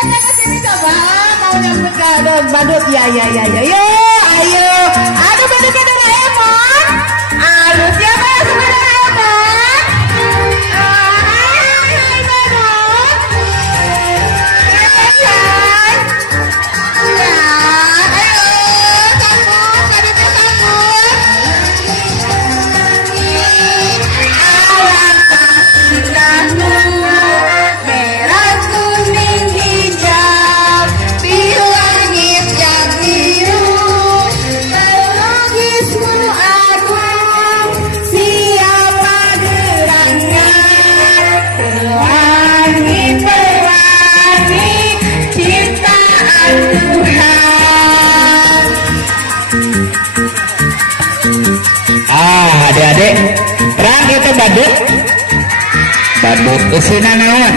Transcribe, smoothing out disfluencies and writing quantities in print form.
Sini coba mau nyambut ke badut ya yo ayo aduh badutnya Doraemon aduh siapa yang suka Doraemon hai badut ya ayo sambut badutnya sambut alangkah indahmu merah kuning hijau di langit yang biru melukismu agung siapa gerangan pelangi ciptaan Tuhan. Adik-adik terang itu badut badut usina naon.